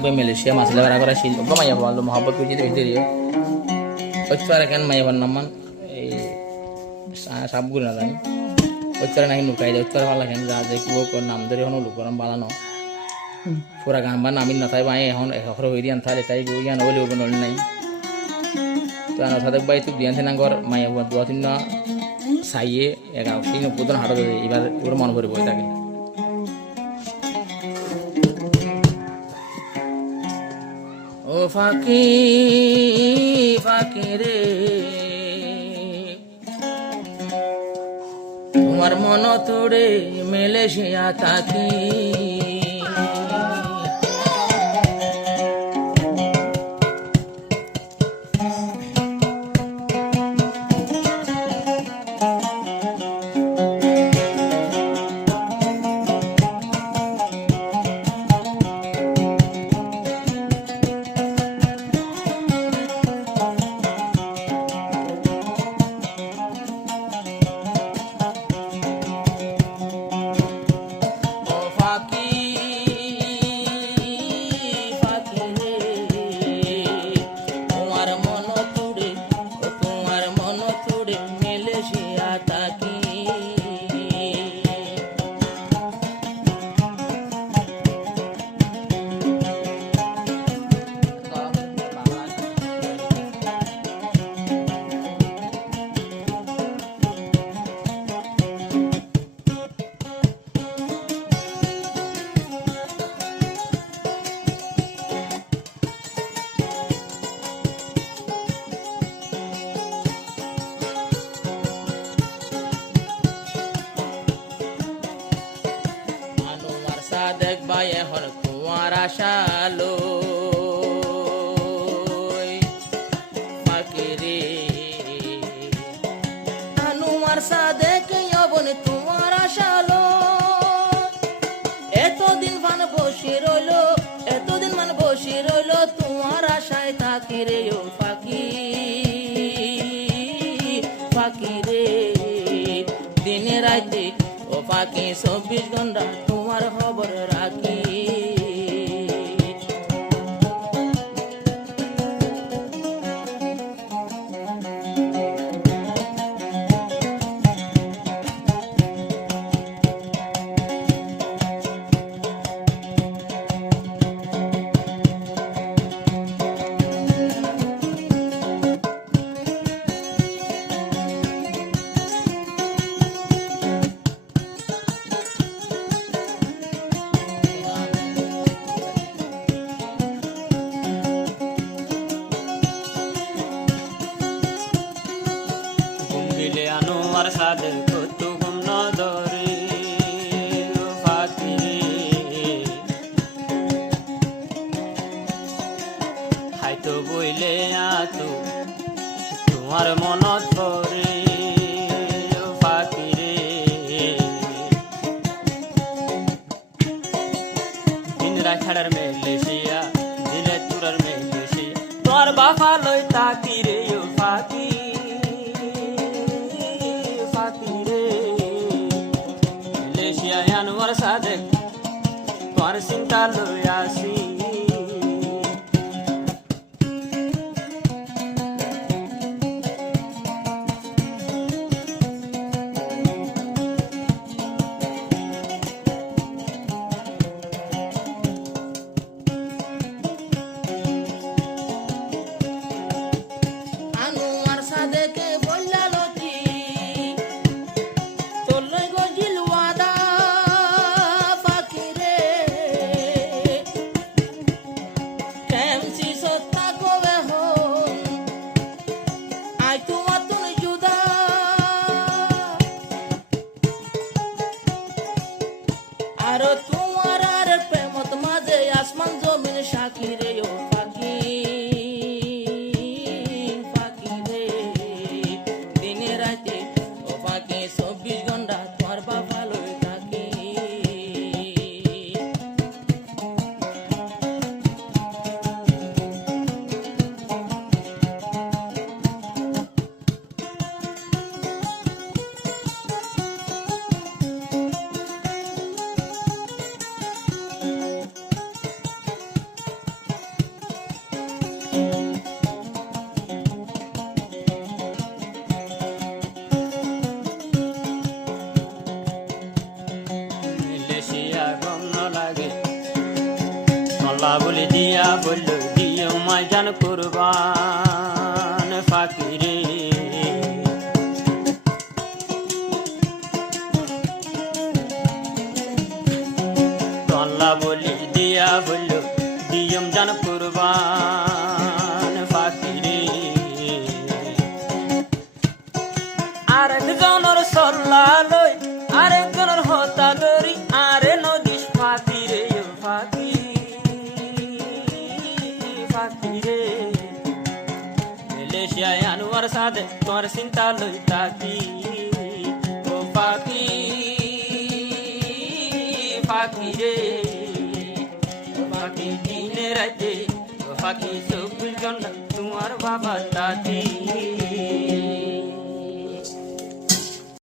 Malaysia masih lewat aku rasil, gua maya bawa lu mahabat ku jadi itu dia. Ocara kan maya bawa naman, sabu na tani. Ocara nahi nukai, ocara pala kan jadi ku ko nam dari hono lu koram pala no. Pura kan ban namin na tay bae hon ekor hiri antare tay gu yan oli ogon ol nai. Tuh anak sadek bayi tuh dian senang gor maya buat dua tinna saye ya kau sini putun harus ibar urman beri boy tadi. ও ফাঁকি ফাঁকি রে তোমার মন তোড়ে মেলে সে তাকি দেখবা এখন তোমার আশালো ফাঁকি রে আনুমার সাদেক যবন তোমার আশালো এতদিন মান বসে রইলো এতদিন মান বসে রইলো তোমার আশায় থাকি রে ও ফাঁকি ফাঁকি রে দিনে রাতে ও ফাঁকি 24 ঘন্টা তোমার খবর রাখি আনোয়ার সাদে কত গুম নজরে ফাঁকি হাইতো বইলে আতো তোমার মনত পরে ফাঁকি রে দিন রাখার মেলেশিয়া দিলে তুরার মেলেশিয়া তোর বাফা লই তাকি রে ফাঁকি আনোয়ার সাদেক তোমার চিন্তা লই আসি আনোয়ার সাদেকে বললা লতি তোর লই গজিল ওয়াদা আর তোমার আর প্রেমত মাঝে আসমান জমিন সাক্ষী রে ও ফাঁকি ফাঁকি রে দিনে রাতে ও ফাঁকি 24 ঘন্টা তোমার বাবা লই থাকি আল্লাহ বলে দিয়া বলল দিও মাই জান কুরবান ফাকিরে আল্লাহ বলে দিয়া বলল দিয়ম জান কুরবান ফাকিরে আরেকজনের সল্লা লই আরেকজনের হতা করি আরে নদিস ফাকিরে ফাকি ফাকিরে মালয়েশিয়ায় আনোয়ার সাদে তোমার চিন্তা লই তাকি ও ফাকি ফাকিরে ফাকি দিনে রাতে ফাকি চোখ তোমার বাবা তাকি